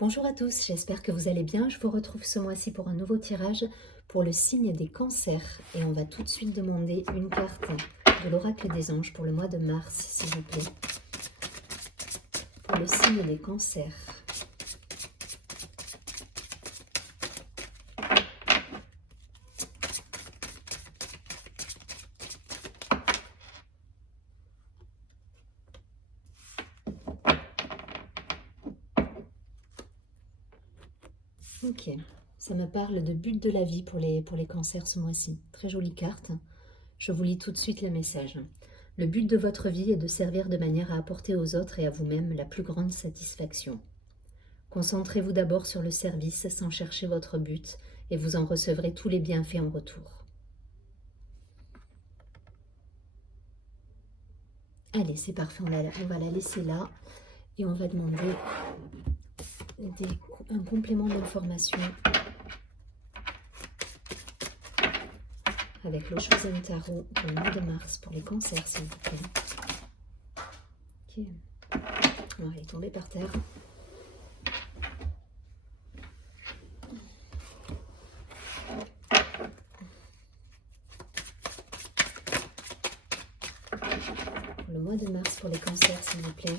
Bonjour à tous, j'espère que vous allez bien. Je vous retrouve ce mois-ci pour un nouveau tirage pour le signe des cancers. Et on va tout de suite demander une carte de l'oracle des anges pour le mois de mars, s'il vous plaît. Pour le signe des cancers. Ok, ça me parle de but de la vie pour les cancers ce mois-ci. Très jolie carte. Je vous lis tout de suite le message. Le but de votre vie est de servir de manière à apporter aux autres et à vous-même la plus grande satisfaction. Concentrez-vous d'abord sur le service sans chercher votre but et vous en recevrez tous les bienfaits en retour. Allez, c'est parfait, on va la laisser là et on va demander un complément d'information avec le Chosen Tarot pour le mois de mars pour les cancers, s'il vous plaît. Ok. On va aller tomber par terre. Pour le mois de mars pour les cancers, s'il vous plaît.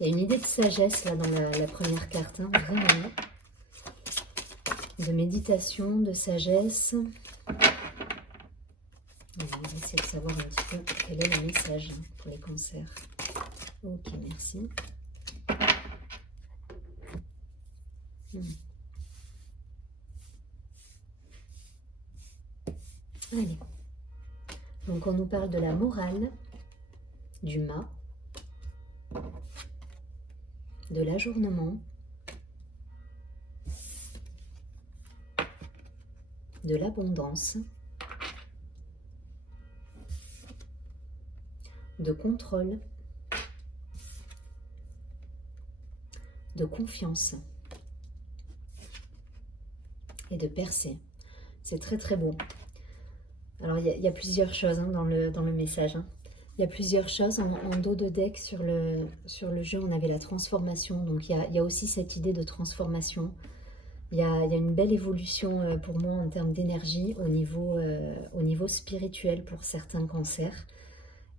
Il y a une idée de sagesse là dans la première carte, hein, vraiment. De méditation, de sagesse. On va essayer de savoir un petit peu quel est le message pour les cancers. Ok, merci. Allez. Donc on nous parle de la morale, du mât, de l'ajournement, de l'abondance, de contrôle, de confiance et de percée. C'est très très beau. Alors il y a plusieurs choses hein, dans le message. Hein. Il y a plusieurs choses. En dos de deck sur le jeu, on avait la transformation. Donc il y a aussi cette idée de transformation. Il y a une belle évolution pour moi en termes d'énergie au niveau spirituel pour certains cancers.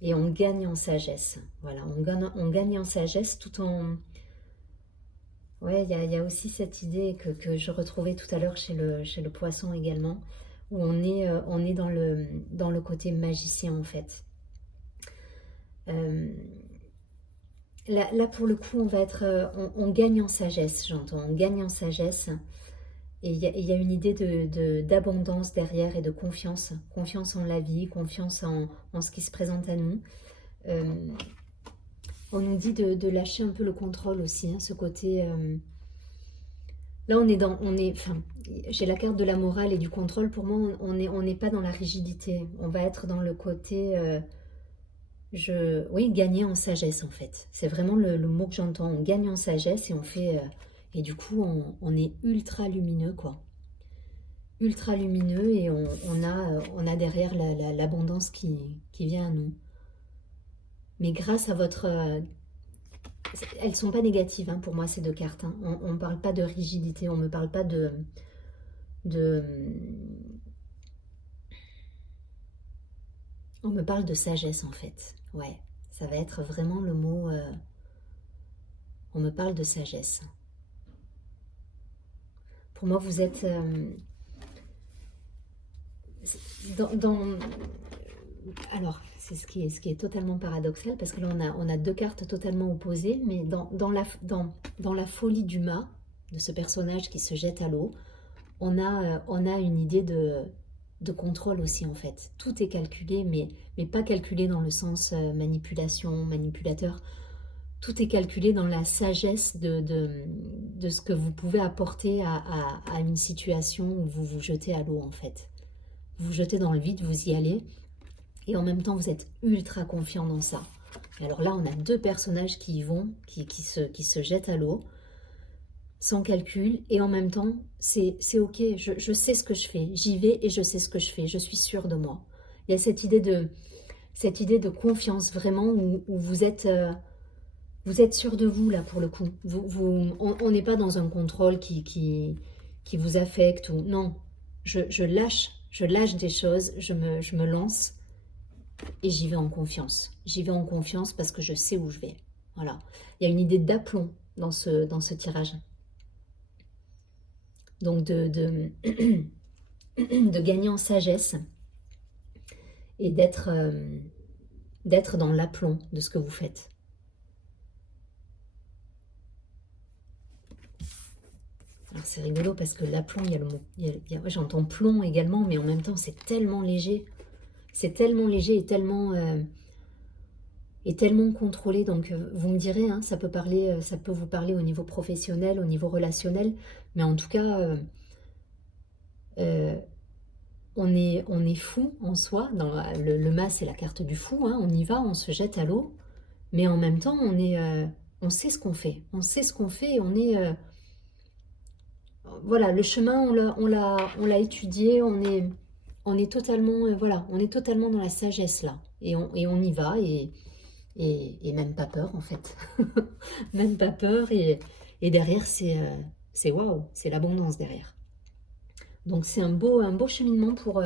Et on gagne en sagesse. Voilà, on gagne en sagesse tout en... Ouais, il y a aussi cette idée que je retrouvais tout à l'heure chez le poisson également, où on est dans le côté magicien en fait. Là, pour le coup, on gagne en sagesse, j'entends, on gagne en sagesse. Et il y a une idée d'abondance derrière et de confiance. Confiance en la vie, confiance en ce qui se présente à nous. On nous dit de lâcher un peu le contrôle aussi, hein, ce côté... Là, j'ai la carte de la morale et du contrôle. Pour moi, on n'est pas dans la rigidité. On va être dans le côté... oui, gagner en sagesse en fait. C'est vraiment le mot que j'entends. On gagne en sagesse et on fait... et du coup, on est ultra lumineux, quoi. Ultra lumineux et on a derrière l'abondance qui vient à nous. Mais grâce à votre... elles ne sont pas négatives hein, pour moi, ces deux cartes. Hein. On ne parle pas de rigidité, on ne me parle pas on me parle de sagesse en fait. Ouais, ça va être vraiment le mot... on me parle de sagesse. Pour moi, vous êtes... alors, c'est ce qui est totalement paradoxal, parce que là, on a deux cartes totalement opposées, mais dans la folie du mât, de ce personnage qui se jette à l'eau, on a une idée de contrôle aussi, en fait. Tout est calculé, mais pas calculé dans le sens manipulation, manipulateur. Tout est calculé dans la sagesse de ce que vous pouvez apporter à une situation où vous vous jetez à l'eau, en fait. Vous vous jetez dans le vide, vous y allez, et en même temps, vous êtes ultra confiant dans ça. Et alors là, on a deux personnages qui y vont, qui se jettent à l'eau, sans calcul, et en même temps, c'est ok, je sais ce que je fais, j'y vais et je sais ce que je fais, je suis sûre de moi. Il y a cette idée de confiance vraiment où vous êtes sûr de vous là pour le coup. On n'est pas dans un contrôle qui vous affecte ou non. Je lâche des choses, je me lance et j'y vais en confiance. J'y vais en confiance parce que je sais où je vais. Voilà. Il y a une idée d'aplomb dans ce tirage. Donc de gagner en sagesse et d'être dans l'aplomb de ce que vous faites. Alors c'est rigolo parce que l'aplomb, il y a le mot, j'entends plomb également, mais en même temps c'est tellement léger. C'est tellement léger et tellement contrôlé. Donc vous me direz, hein, ça peut vous parler au niveau professionnel, au niveau relationnel, mais en tout cas, on est fou en soi. Dans le mât, c'est la carte du fou, hein, on y va, on se jette à l'eau, mais en même temps, on sait ce qu'on fait. On sait ce qu'on fait et on est... voilà, le chemin, on l'a étudié, on est totalement, voilà, on est totalement dans la sagesse là. Et on y va et même pas peur en fait. Même pas peur et derrière c'est waouh, c'est l'abondance derrière. Donc c'est un beau cheminement pour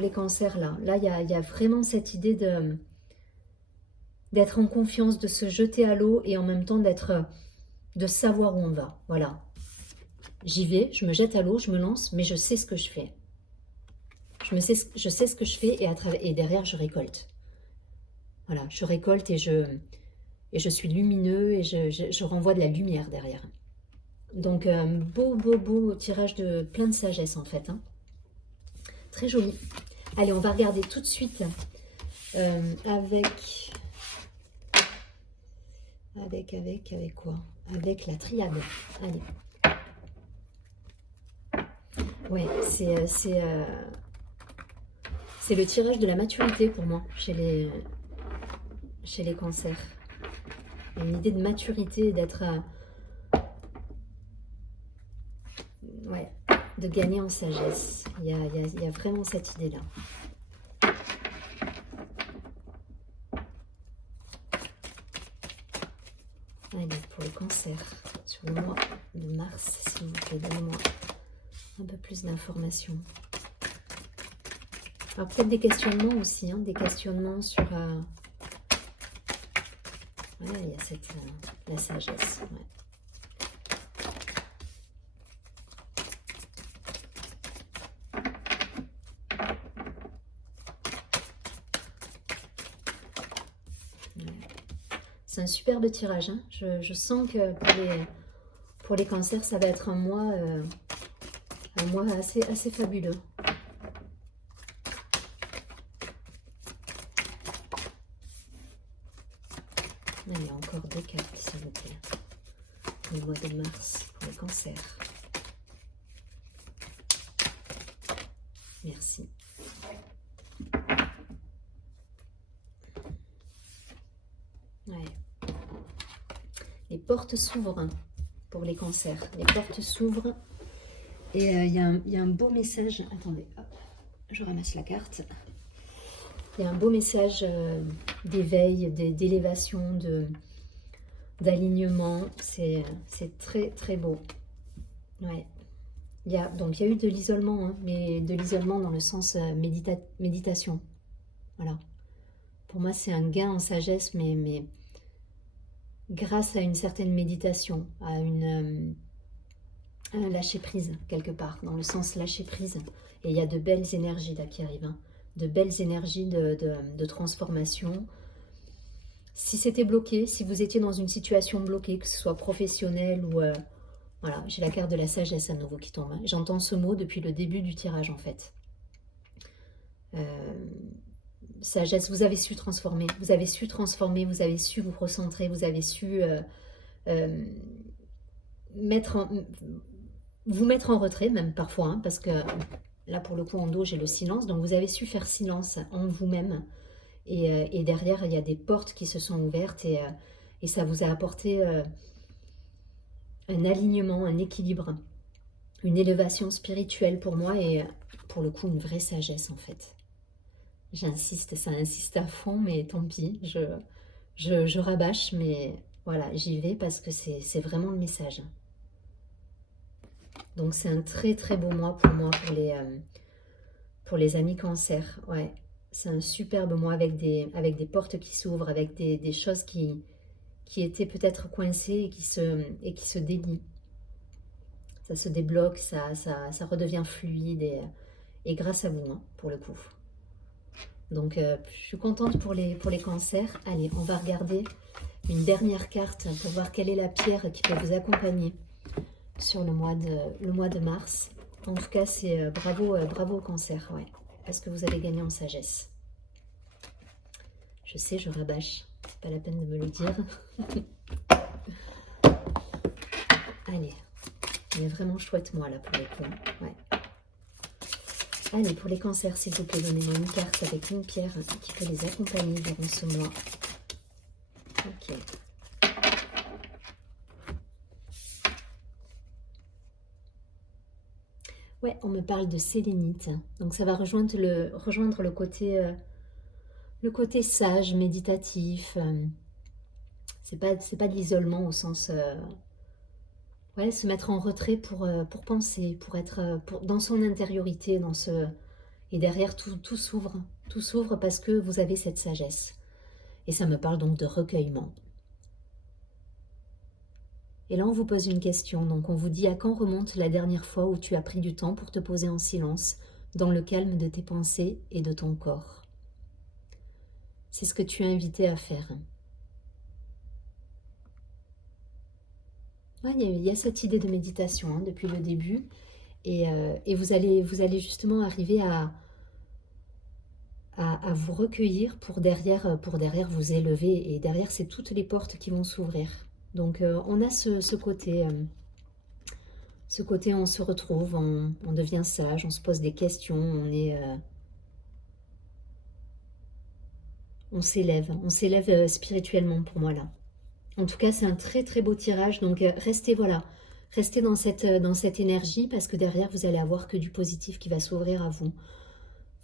les cancers là. Là il y a vraiment cette idée d'être en confiance, de se jeter à l'eau et en même temps de savoir où on va. Voilà. J'y vais, je me jette à l'eau, je me lance, mais je sais ce que je fais. Je sais ce que je fais et derrière je récolte. Voilà, je récolte et je suis lumineux et je renvoie de la lumière derrière. Donc beau tirage de plein de sagesse en fait. Hein. Très joli. Allez, on va regarder tout de suite avec quoi? Avec la triade. Allez. Ouais, c'est le tirage de la maturité pour moi chez les cancers. Une idée de maturité, d'être... ouais, de gagner en sagesse. Il y a vraiment cette idée-là. Allez, pour le cancer, sur le mois de mars, s'il vous plaît, donnez-moi un peu plus d'informations. Alors peut-être des questionnements aussi, hein, des questionnements sur... ouais, il y a la sagesse. Ouais. C'est un superbe tirage. Hein. Je sens que pour les cancers, ça va être un mois assez fabuleux. Allez, encore deux cartes, s'il vous plaît. Le mois de mars pour le cancer. Merci. Ouais. Les portes s'ouvrent pour les cancers. Les portes s'ouvrent. Et il y a un beau message. Attendez, hop, je ramasse la carte. Il y a un beau message d'éveil, d'élévation, d'alignement. C'est très très beau. Ouais. Donc il y a eu de l'isolement, hein, mais de l'isolement dans le sens méditation. Voilà. Pour moi, c'est un gain en sagesse, mais grâce à une certaine méditation, à un lâcher prise quelque part, dans le sens lâcher prise. Et il y a de belles énergies là qui arrivent, hein, de belles énergies de transformation. Si c'était bloqué, si vous étiez dans une situation bloquée, que ce soit professionnelle ou... voilà, j'ai la carte de la sagesse à nouveau qui tombe. Hein. J'entends ce mot depuis le début du tirage en fait. Sagesse, vous avez su transformer, vous avez su vous recentrer, vous avez su vous mettre en retrait, même parfois, hein, parce que là pour le coup en dos j'ai le silence, donc vous avez su faire silence en vous-même Et derrière, il y a des portes qui se sont ouvertes et ça vous a apporté un alignement, un équilibre, une élévation spirituelle pour moi et pour le coup une vraie sagesse en fait. J'insiste, ça insiste à fond, mais tant pis, je rabâche, mais voilà, j'y vais parce que c'est vraiment le message. Donc c'est un très très beau mois pour les amis cancer, ouais. C'est un superbe mois avec des portes qui s'ouvrent, avec des choses qui étaient peut-être coincées et qui se délient. Ça se débloque, ça redevient fluide et grâce à vous, hein, pour le coup. Donc je suis contente pour les cancers. Allez, on va regarder une dernière carte pour voir quelle est la pierre qui peut vous accompagner sur le mois de mars. En tout cas, c'est bravo au cancer, ouais, parce que vous avez gagné en sagesse. Je sais, je rabâche, c'est pas la peine de me le dire. Allez, il est vraiment chouette moi là pour les coups, ouais. Allez, pour les cancers, s'il vous plaît, donnez-moi une carte avec une pierre qui peut les accompagner durant ce mois. Ok. Ouais, on me parle de sélénite. Donc ça va rejoindre le côté sage, méditatif. C'est pas de l'isolement au sens... ouais, se mettre en retrait pour penser, pour être dans son intériorité, et derrière tout s'ouvre. Tout s'ouvre parce que vous avez cette sagesse. Et ça me parle donc de recueillement. Et là, on vous pose une question. Donc, on vous dit à quand remonte la dernière fois où tu as pris du temps pour te poser en silence, dans le calme de tes pensées et de ton corps. C'est ce que tu es invité à faire. Ouais, il y a cette idée de méditation, hein, depuis le début. Et vous allez justement arriver à vous recueillir pour derrière vous élever. Et derrière, c'est toutes les portes qui vont s'ouvrir. Donc, on a ce côté, on se retrouve, on devient sage, on se pose des questions, on s'élève spirituellement pour moi là. En tout cas, c'est un très très beau tirage, donc restez dans cette énergie parce que derrière, vous allez avoir que du positif qui va s'ouvrir à vous.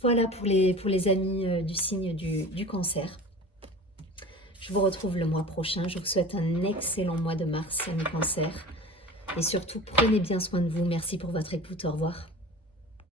Voilà pour les amis du signe du cancer. Je vous retrouve le mois prochain. Je vous souhaite un excellent mois de mars, amis cancer. Et surtout, prenez bien soin de vous. Merci pour votre écoute. Au revoir.